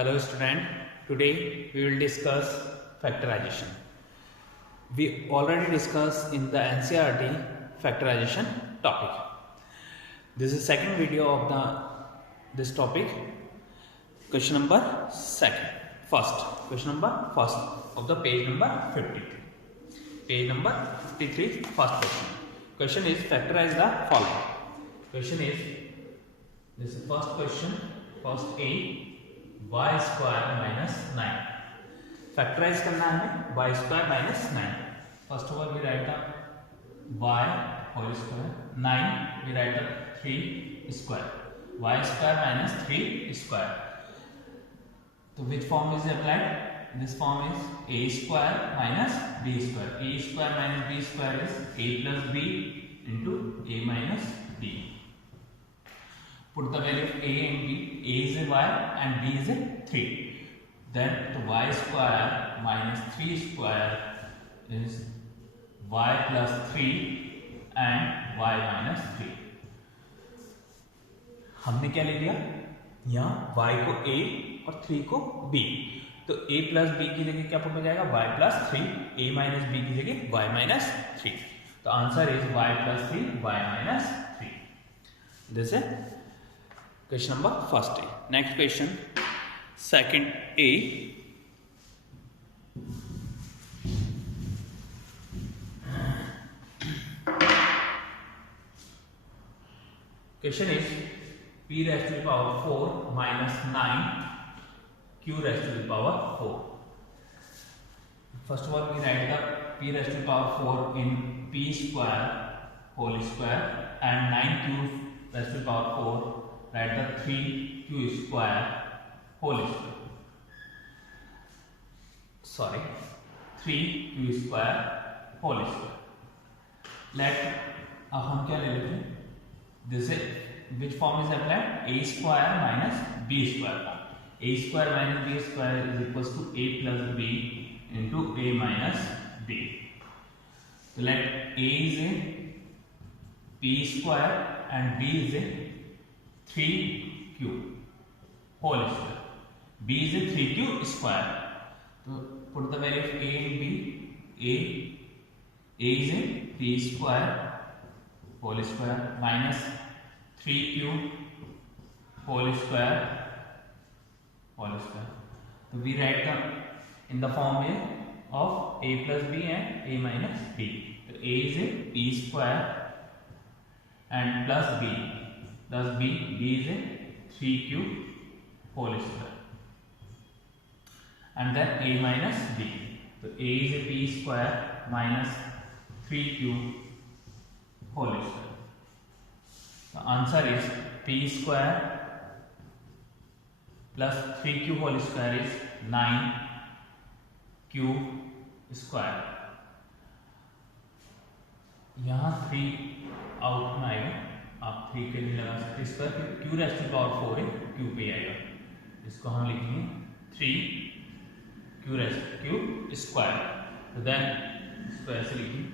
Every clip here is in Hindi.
Hello student, today we will discuss factorization. We already discussed in the NCERT factorization topic. This is second video of this topic. Question number question number first of the page number 53. Page number 53, first question. Question is factorize the following. Question is, this is first question, first A, y square minus 9. Factorize करना है हमें y square minus 9. First of all we write the y whole square, 9 we write the 3 square, y square minus 3 square. So which form is applied? This form is a square minus b square. A square minus b square is a plus b into a minus b. Put the value of a and b. A is a y and b is a 3. Then the y square minus 3 square is y plus 3 and y minus 3. हमने क्या ले लिया? यहाँ y को a और 3 को b. तो a प्लस b की जगह क्या पुट हो जाएगा? y plus 3, a minus b की जगह y माइनस 3. तो answer is y plus 3, y minus 3. This है question number first A. Next question, second A. Question is p raised to the power 4 minus 9 q raised to the power 4. First of all we write the p raised to the power 4 in p square whole square and 9q raised to the power 4. Write the 3q square whole square. Sorry, 3q square whole square. Let अब हम क्या ले लेते हैं? This is which form is applied? A square minus b square. A square minus b square is equals to a plus b into a minus b. So let a is a p square and b is a 3q whole square. B is a 3q square. So put the value of a and b. A is a p square whole square minus 3q whole square. So we write in the form of a plus b and a minus b. So a is a p square and plus b. Thus b is a 3q whole square and then a minus b. So a is a p square minus 3q whole square. The answer is p square plus 3q whole square is 9q square. यहाँ 3 आउट में आएगा, आप 3 के लिए लगा सकते इस पर, q रेज़ टू पावर 4 है, q पे आएगा. इसको हम लिखेंगे 3q रेज़ q स्क्वायर. तो देन इसको ऐसे लिखेंगे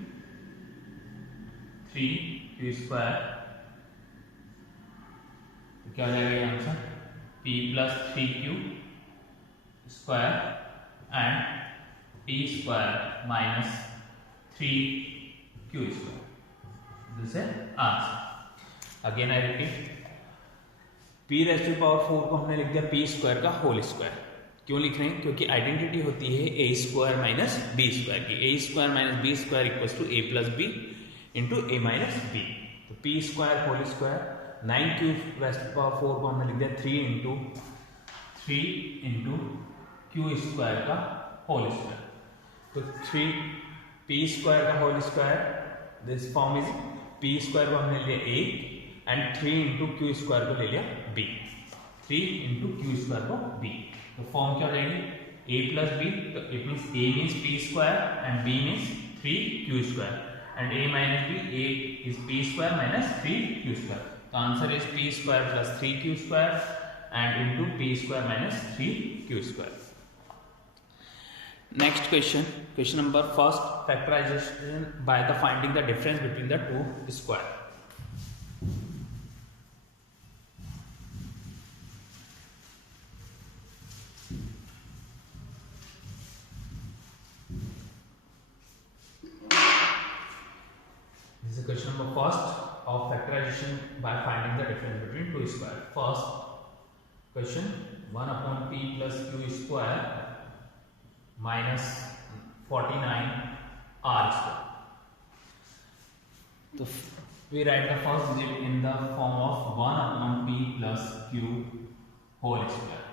3q स्क्वायर. तो क्या हो जाएगा ये answer? p plus 3q square and p square minus 3q square. This है answer. Again I repeat, p raise to power 4 को हमने लिख दिया p स्क्वायर का होल स्क्वायर. क्यों लिख रहे हैं? क्योंकि आइडेंटिटी होती है a square minus b square की. a square minus b square equals to a plus b into a minus b. तो p square whole square 9q rays to power 4 को हमने लिख दिया 3 इंटू q स्क्वायर का होल स्क्वायर. तो 3 p स्क्वायर का whole square, this form is p square को हमने लिया a and 3 into q square को ले लिया b. 3 इंटू क्यू स्क्वायर को b. तो फॉर्म क्या हो जाएगी? a plus b. तो it means a means p square and b means 3q square and a minus b. a is p square minus 3q square. तो answer is p square plus 3q square and into p square minus 3q square. Next question, question number first, factorization by the finding the difference between the two square. first of factorization by finding the difference between two square. First question, 1 upon p plus q square minus 49 r square. So we write the first digit in the form of 1 upon p plus q whole square.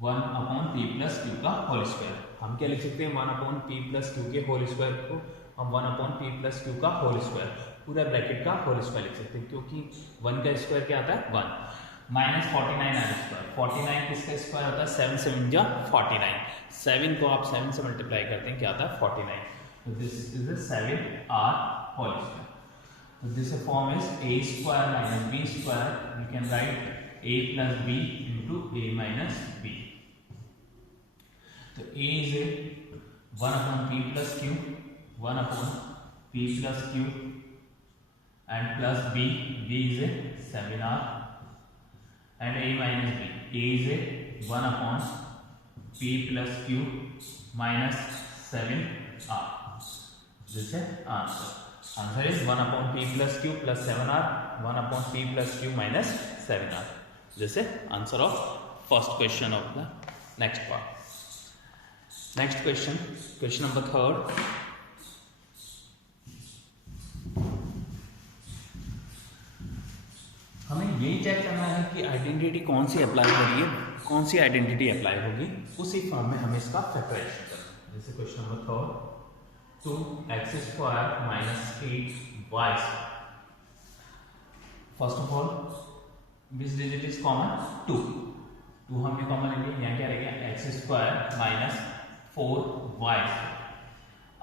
1 upon p plus q का होल स्क्वायर. हम क्या लिख सकते हैं? 1 अपॉन पी प्लस क्यू के होल स्क्वायर को हम 1 अपॉन पी प्लस क्यू का होल स्क्वायर पूरा ब्रैकेट का होल स्क्वायर लिख सकते हैं, क्योंकि 1 का स्क्वायर क्या आता है? 1 माइनस 49 आर स्क्वायर. 49 किसका स्क्वायर होता है? 7 7 जा 49. 7 को आप 7 से मल्टीप्लाई करते हैं, क्या आता है? 49. तो this is the 7 r whole square. तो this form is a square minus b square. We can write a plus b into a minus b. तो a is a 1 upon p plus q, 1 upon p plus q and plus b is a 7r and a minus b. a is a 1 upon p plus q minus 7r. This है answer. Answer is 1 upon p plus q plus 7r, 1 upon p plus q minus 7r. This है answer of first question of the next part. Next question, question number 3rd. हमें यही चेक करना है कि आइडेंटिटी कौन सी अप्लाई हो रही है, कौन सी आइडेंटिटी अप्लाई होगी, उसी फॉर्म में हमें इसका फैक्टराइजेशन करना है. जैसे question number 3, 2x square minus 8y square. First of all this digit is common 2 हमने कॉमन लेंगे. यहाँ क्या रहेगा? x square minus 4y.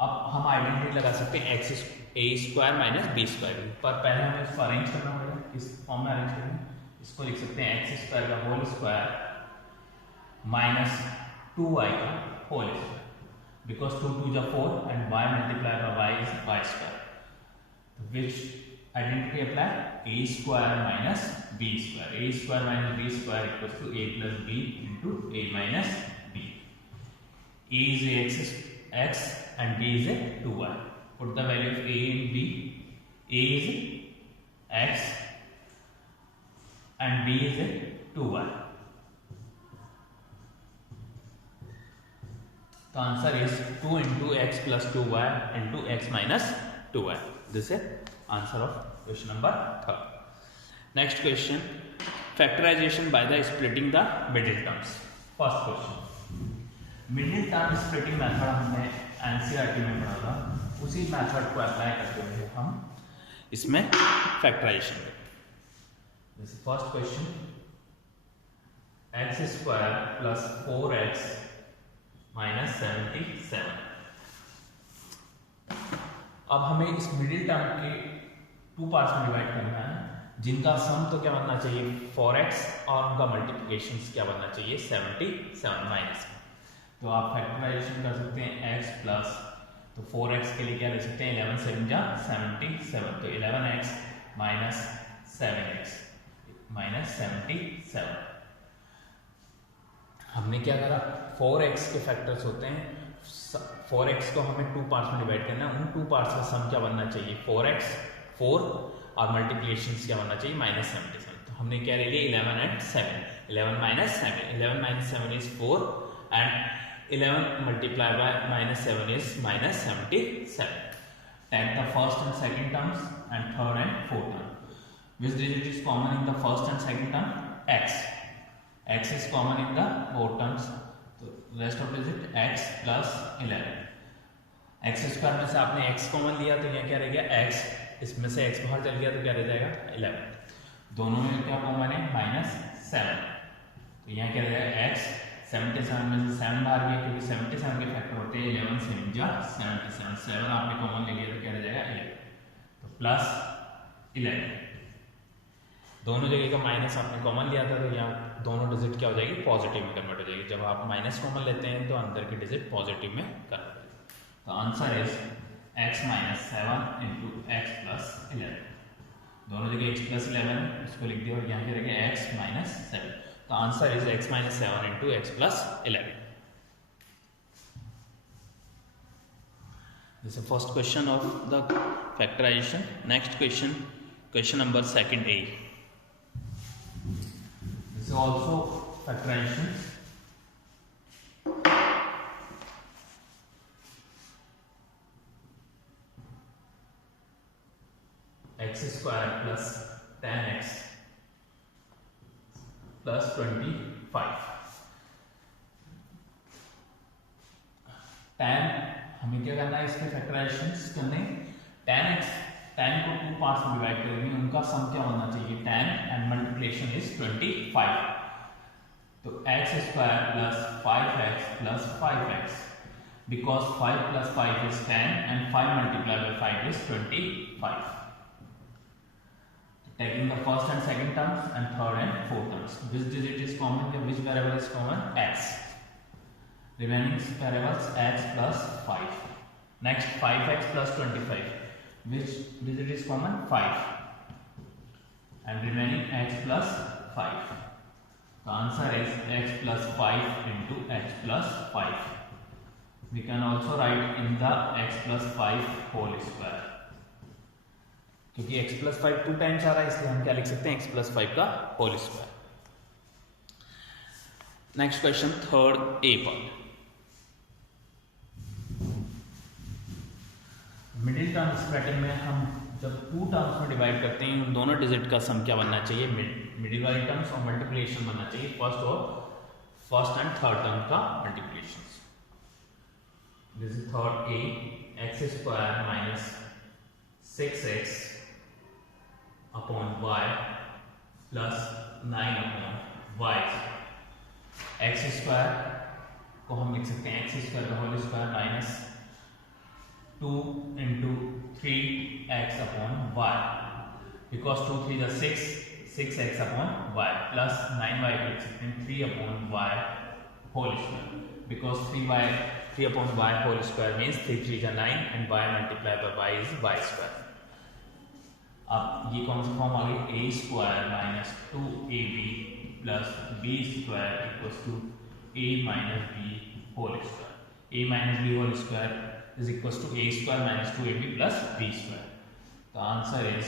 अब हम आइडेंटिटी लगा सकते हैं x a square minus b square, पर पहले हमें इसको अरेंज करना पड़ेगा. किस फॉर्म में अरेंज करेंगे? इसको लिख सकते हैं x स्क्वायर का होल स्क्वायर माइनस 2y का होल स्क्वायर, बिकॉज 2 2 जा 4 and y multiply by y is y square. Which identity apply? a square minus b square. a square minus b square equals to a plus b into a minus b. a is a x and b is a 2y. Put the value of a and b. a is x and b is a 2y. The answer is 2 into x plus 2y into x minus 2y. This is answer of question number 3rd. Next question, factorization by the splitting the middle terms. First question, middle term splitting method हमने एनसीईआरटी में पढ़ा था, उसी मेथड को अप्लाई करते हुए हम इसमें फैक्टराइजेशन करेंगे. जैसे first question, x square plus 4x minus 77. अब हमें इस मिडिल टर्म के 2 पार्ट्स में डिवाइड करना है, जिनका सम तो क्या बनना चाहिए? 4x और उनका मल्टीप्लिकेशन क्या बनना चाहिए? 77 माइनस. तो आप फैक्टराइजेशन कर सकते हैं x प्लस, तो 4x के लिए क्या ले सकते हैं? 11 7 जा 77. तो 11x माइनस 7x माइनस 77. हमने क्या करा? 4x के फैक्टर्स होते हैं, 4x को हमें 2 पार्ट्स में डिवाइड करना है. उन 2 पार्ट्स का सम क्या बनना चाहिए? 4x 4 और मल्टीप्लिकेशन क्या बनना चाहिए? माइनस 77. तो हमने क्या ले लिया? 11 and 7. 11 minus 7. 11 minus 7 is 4 and 11 multiplied by minus 7 is minus 77. Take the first and second terms and third and fourth term. Which digit is common in the first and second term? X. X is common in the both terms. So rest of digit x plus 11. x square में से आपने x कॉमन लिया तो यहाँ क्या रह गया? x. इसमें से x बाहर चल गया तो क्या रह जाएगा? 11. दोनों में क्या कॉमन है? माइनस 7. तो यहाँ क्या रह जाएगा? x 77 में से 7 बाहर गया, क्योंकि 77 के फैक्टर होते हैं 11 7 जा 77. 7 आपने कॉमन ले लिया तो क्या रह जाएगा? 11. तो प्लस 11. दोनों जगह का माइनस आपने कॉमन लिया था, तो यहाँ दोनों डिजिट क्या हो जाएगी? पॉजिटिव में कन्वर्ट हो जाएगी. जब आप माइनस कॉमन लेते हैं तो अंदर की डिजिट पॉजिटिव में कन्वर्ट हो जाएगी. तो answer is x minus 7 into x plus 11. दोनों जगह x प्लस 11 इसको लिख दिया और यहाँ क्या रह गया? x minus 7. The answer is x minus 7 into x plus 11. This is the first question of the factorization. Next question, question number second A. This is also factorization. X square plus 10x plus 25. tan हमें क्या करना है, इसके फैक्टराइजेशंस करने। tan को 2 पार्ट्स में डिवाइड करेंगे, उनका सम क्या होना चाहिए, tan एंड मल्टीप्लिकेशन इज 25। तो x square plus 5x plus 5x, because 5 plus 5 is 10 and 5 multiplied by 5 is 25। Taking the first and second terms and third and fourth terms, which digit is common, which variable is common, x. Remaining variables x plus 5. Next 5x plus 25, which digit is common, 5, and remaining x plus 5. The answer is x plus 5 into x plus 5. We can also write in the x plus 5 whole square, क्योंकि x प्लस 5 2 टाइम्स आ रहा है, इसलिए हम क्या लिख सकते हैं, x प्लस 5 का whole square. Next question third A part. Middle term splitting में हम जब 2 टर्म्स में डिवाइड करते हैं, उन दोनों डिजिट का सम क्या बनना चाहिए, मिडिल वाली टर्म्स और मल्टीप्लिकेशन बनना चाहिए, फर्स्ट एंड थर्ड टर्म का multiplication. This is third A, x square minus 6x upon y plus 9 upon y। X square को हम लिख सकते हैं एक्स स्क्वायर का whole square minus 2 into 3x upon y, because 2 3 6x upon y, plus 9y को लिख सकते हैं 3 upon y whole square, because 3 upon y whole square means 3 3 9 and y multiply by y is y square. अब ये कौन सा फॉर्म आ गई, a square minus 2ab plus b square equals to a minus b whole square. A minus b whole square is equals to a square minus 2ab plus b square. The answer is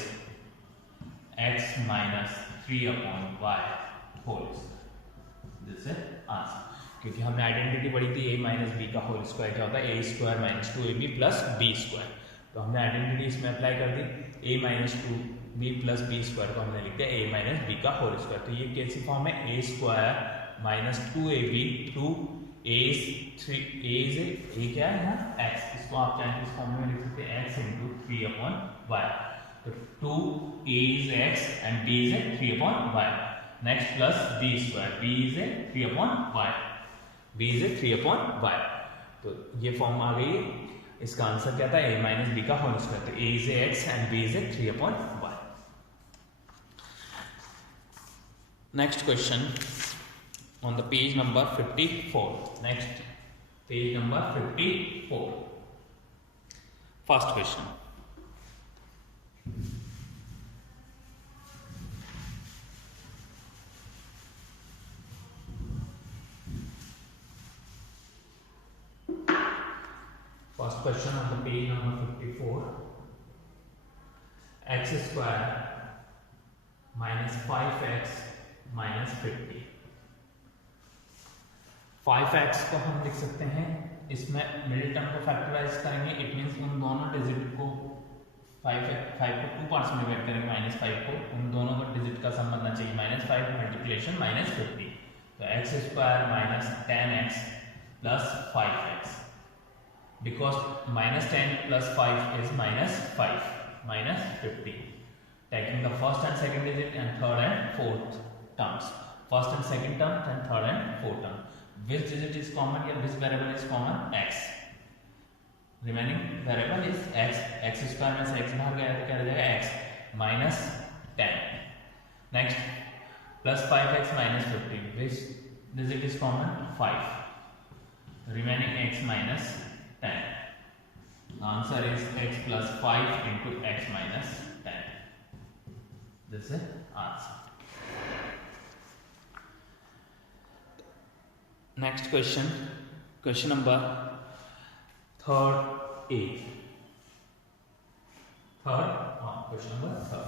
x minus 3 upon y whole square. This is answer, क्योंकि हमने आइडेंटिटी पढ़ी थी a माइनस बी का होल स्क्वायर क्या होता है, ए square minus 2ab plus b square. तो हमने आइडेंटिटी इसमें अप्लाई कर दी, a minus 2b plus b square को हमने लिख दिया a माइनस बी का होल स्क्वायर। तो ये कैसी फॉर्म है, a square minus 2ab two a क्या है यहाँ x, इसको आप चाहें इस फॉर्म में लिख सकते हैं x इंटू 3 अपॉन y। तो 2a is x and b is 3 upon y। Next plus b square, b is 3 upon y, b is 3 upon y। तो ये फॉर्म आ गई, इसका आंसर क्या था, a माइनस बी का होल स्क्वायर। तो a is x and b is 3 upon y। Next question on the page number 54। Next page number 54, first question. First question on the page number 54, x square minus 5x minus 50। 5x को हम लिख सकते हैं, इसमें मिडिल टर्म को फैक्टराइज करेंगे, इट मीन्स उन दोनों डिजिट को 5 को 2 पार्ट्स में डिवाइड करेंगे, माइनस 5 को, उन दोनों का डिजिट का सम बनना चाहिए, माइनस 5 मल्टीप्लिकेशन माइनस 50। तो x square minus 10x plus 5x, because minus 10 plus 5 is minus 5 minus 50. Taking the first and second digit and third and fourth terms, first and second term and third and fourth term, which digit is common here, which variable is common, x. Remaining variable is x, x square में से x बाहर गया तो क्या रह जाएगा, x minus 10. Next plus 5x minus 50, which digit is common, 5. Remaining x minus 10. The answer is x plus 5 into x minus 10. This is answer. Next question, question number third A. Question number 3।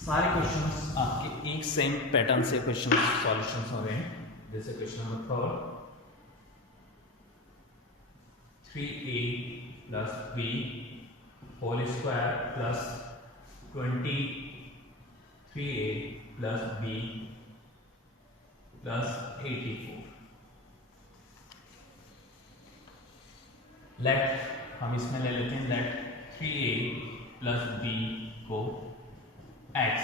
सारे क्वेश्चंस आपके एक सेम पैटर्न से क्वेश्चन सॉल्यूशंस हो रहे हैं। जैसे question number 3, 3a plus b whole square plus 23a plus b plus 84। Late हम इसमें ले लेते हैं लेट 3a plus b को x,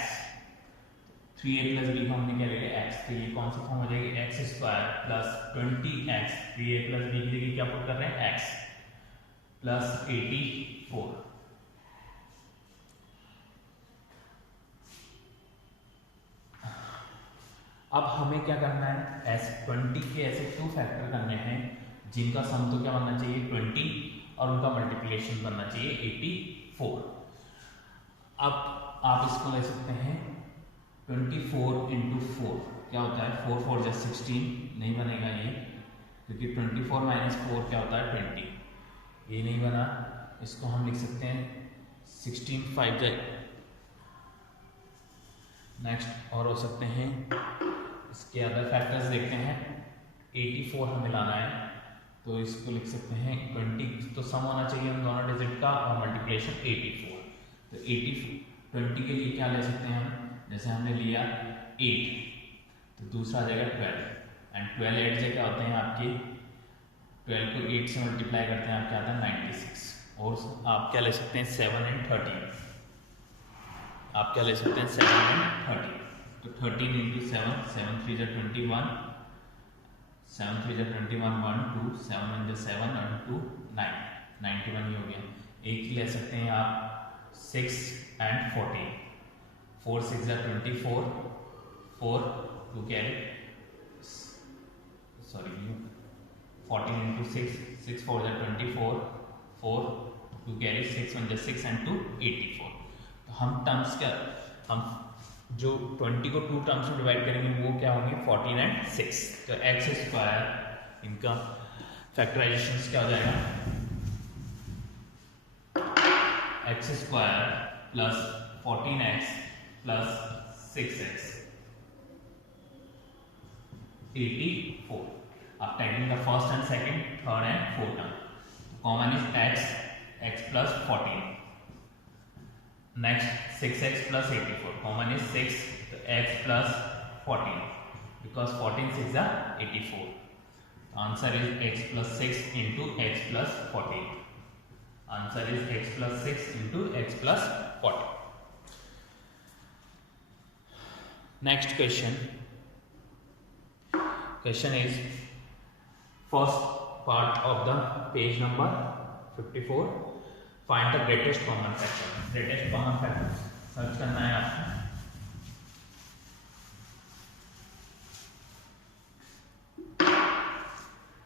3a plus b को हमने क्या ले लिया x, तो ये कौन सी फॉर्म हो जाएगी x square plus 20x, 3a plus b की जगह क्या पुट कर रहे हैं x प्लस 84। अब हमें क्या करना है, S20 के ऐसे 2 फैक्टर करने हैं जिनका सम तो क्या बनना चाहिए 20 और उनका मल्टीप्लिकेशन बनना चाहिए 84। अब आप इसको ले सकते हैं 24 इंटू 4 क्या होता है 4 4 जा 16, नहीं बनेगा ये क्योंकि 24 माइनस 4 क्या होता है 20, ये नहीं बना। इसको हम लिख सकते हैं 16 5 जा। नेक्स्ट और हो सकते हैं इसके अदर फैक्टर्स देखते हैं। 84 हमें लाना है तो इसको लिख सकते हैं 20, तो सम होना चाहिए उन दोनों डिजिट का और मल्टीप्लिकेशन 84। तो 20 के लिए क्या ले सकते हैं हम, जैसे हमने लिया 8 तो दूसरा आ जाएगा 12 एंड 12 8 से क्या होते हैं आपके 12 को 8 से मल्टीप्लाई करते हैं आपके आता है 96। और आप क्या ले सकते हैं 7 एंड 13, आप क्या ले सकते हैं 7 एंड 13। तो 13 इंटू 7, 7 3 जा 21, 7 3 जा 21 1 2, 7 1 जा 7 और 2 9, 91 ही हो गया। एक ले सकते हैं आप 6 एंड 14, 4 6 जा 24, 4 2 कैरी सॉरी 14 इंटू 6, 6 4 जा 24, 4 2 कैरी 6 1 जा 6 एंड 2 84। तो हम टर्म्स क्या, हम जो 20 को 2 टर्म्स में डिवाइड करेंगे वो क्या होंगे 14 एंड 6। तो एक्स स्क्वायर इनका फैक्टराइजेशन क्या हो जाएगा x square plus 14x plus 6x 84। आप taking the first and second, third and fourth term, common is x plus 14, next 6x plus 84, common is 6, so x plus 14 because 14 6 are 84. Answer is x plus 6 into x plus 14. Answer is x plus 6 into x plus 14. Next question. Question is first part of the page number 54. Find the greatest common factor. Greatest common factor search करना है आपको।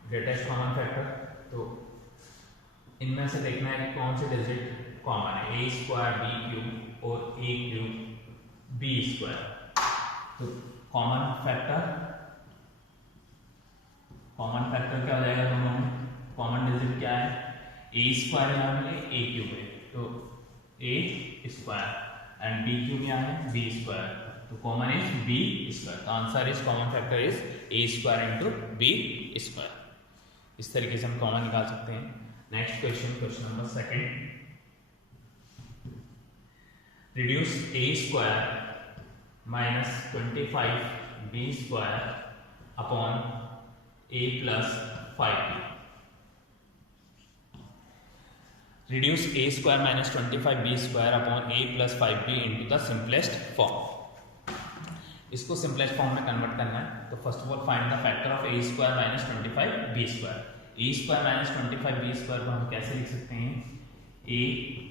ग्रेटेस्ट कॉमन फैक्टर, तो इनमें से देखना है कि कौन से डिजिट कॉमन है, a स्क्वायर b क्यूब और a क्यूब b स्क्वायर। तो कॉमन फैक्टर क्या हो जाएगा दोनों में, कॉमन डिजिट क्या है a स्क्वायर यहाँ मिले a क्यूब है तो a square and b cube यहाँ है b स्क्वायर, तो कॉमन इज b स्क्वायर। तो answer is common factor is a square into b square. इस तरीके से हम कॉमन निकाल सकते हैं। Next question, question number 2, reduce a square minus 25b square upon a plus 5b। Reduce a square minus 25b square upon a plus 5b into the simplest form। इसको simplest form में कन्वर्ट करना है तो first of all find the factor of a square minus 25b square। a square minus 25b square को हम कैसे लिख सकते हैं, a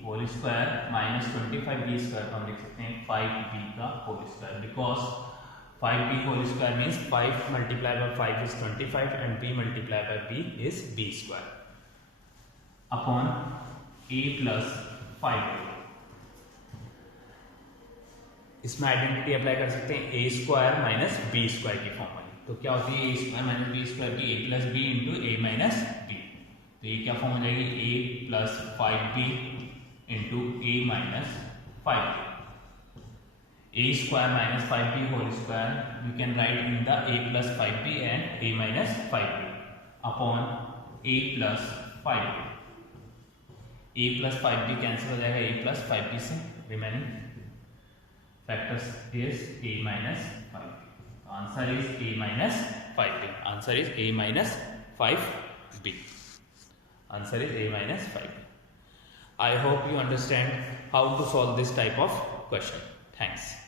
whole square minus 25b square को हम लिख सकते हैं 5b का whole square, because 5b whole square means 5 multiplied by 5 is 25 and b multiplied by b is b square upon a plus 5। इसमें आइडेंटिटी अप्लाई कर सकते हैं a square minus b square की फॉर्म वाली। तो क्या होती है a square minus b square की a plus b into a minus b। तो ये क्या फॉर्म हो जाएगी, a plus 5b into a minus 5b. a square minus 5b whole square we can write in the a plus 5b and a minus 5b upon a plus 5b. a plus 5b cancel हो जाएगा a plus 5b से. Remaining factors is a minus 5b. Answer is a minus 5b. Answer is a minus 5b. Answer is a minus 5b. I hope you understand how to solve this type of question. Thanks.